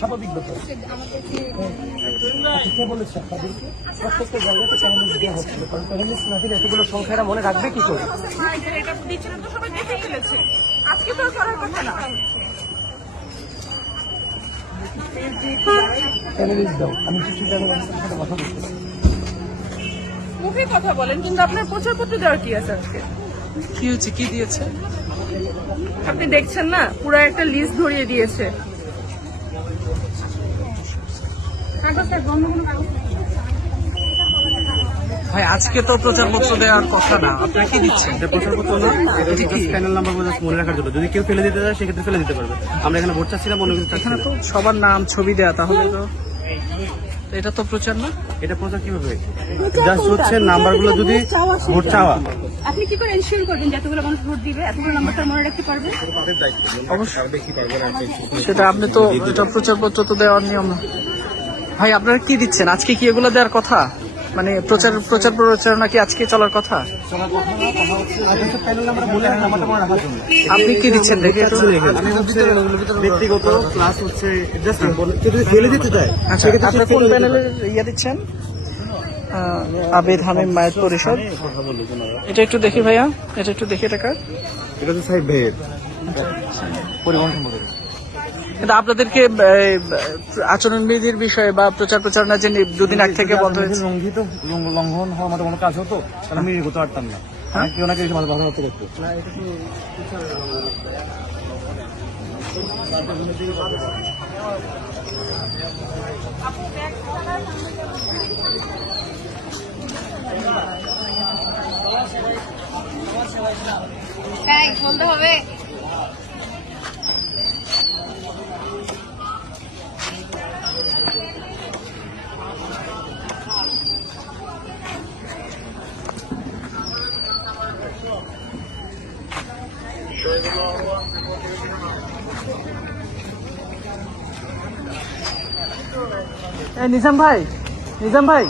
স্বাভাবিক ব্যাপার। কে বলেছে আপনাদেরকে? প্রত্যেকটা জায়গাতে প্যানেলিস্ট দেওয়া হচ্ছিল, কারণ প্যানেলিস্ট না দিলে এতগুলো সংখ্যা এরা মনে রাখবে কি করে? আজকে তো করার কথা না। প্যানেলিস্ট দাও, আমি কিছু চ্যানেলের সাথে কথা বলতেছি। মুখে কথা বলেন, কিন্তু আপনার প্রচারপত্র দেওয়ার কি আছে আজকে? কি হচ্ছে, কি দিয়েছে? আপনি দেখছেন না, পুরো একটা লিস্ট ধরিয়ে দিয়েছে। ভাই আজকে তো প্রচারপত্র দেওয়ার কথা না, আপনারা কি দিচ্ছেন? এটা প্রচারপত্র না, এটা হচ্ছে প্যানেল নাম্বার মনে রাখার জন্য। যদি কেউ ফেলে দিতে চায় সেক্ষেত্রে ফেলে দিতে পারবে। আমরা এখানে ভোট চাচ্ছিলাম, অন্য কিছু চাচ্ছি এখানে না। তো সবার নাম ছবি দেয়া, তাহলে তো এটা তো প্রচার না। এটা প্রচার কিভাবে? জাস্ট হচ্ছে নাম্বারগুলো যদি ভোট চাওয়া। আপনি কি করে এনশিওর করবেন যে এতগুলো মানুষ ভোট দিবে, এতগুলো নাম্বারটা মনে রাখতে পারবে? অবশ্যই সেটা আপনি তো, এটা প্রচারপত্র তো দেওয়ার নিয়ম না। ভাই আপনারা কি দিচ্ছেন? আজকে কি এগুলো দেওয়ার কথা? মানে প্রচারণা কি আজকে চলার কথা? প্যানেল নাম্বার বলে নাম্বারটা মনে রাখার জন্য। আপনি কি দিচ্ছেন দেখে একটু? আমি হচ্ছে ব্যক্তিগত ক্লাস হচ্ছে জাস্ট যদি ফেলে দিতে চায় আচ্ছা, আপনি কোন প্যানেলের ইয়ে দিচ্ছেন? আবেদ হামিম মায়ের পরিষদ। এটা একটু দেখি ভাইয়া, এটা একটু দেখি টাকা। এটা হচ্ছে সাহেব ভাইয়ের পরিবহন সম্পর্কে। কিন্তু আপনাদেরকে আচরণবিধির বিষয়ে বা প্রচারণা যে দুদিন আগ থেকে বন্ধ হয়েছে, লঙ্ঘন হওয়ার মতো কোনো কাজ হতো তাহলে আমি এগোতে পারতাম না। কেউ না কেউ এসে ভালো হচ্ছে দেখতে। বলতে হবে। নিজাম ভাই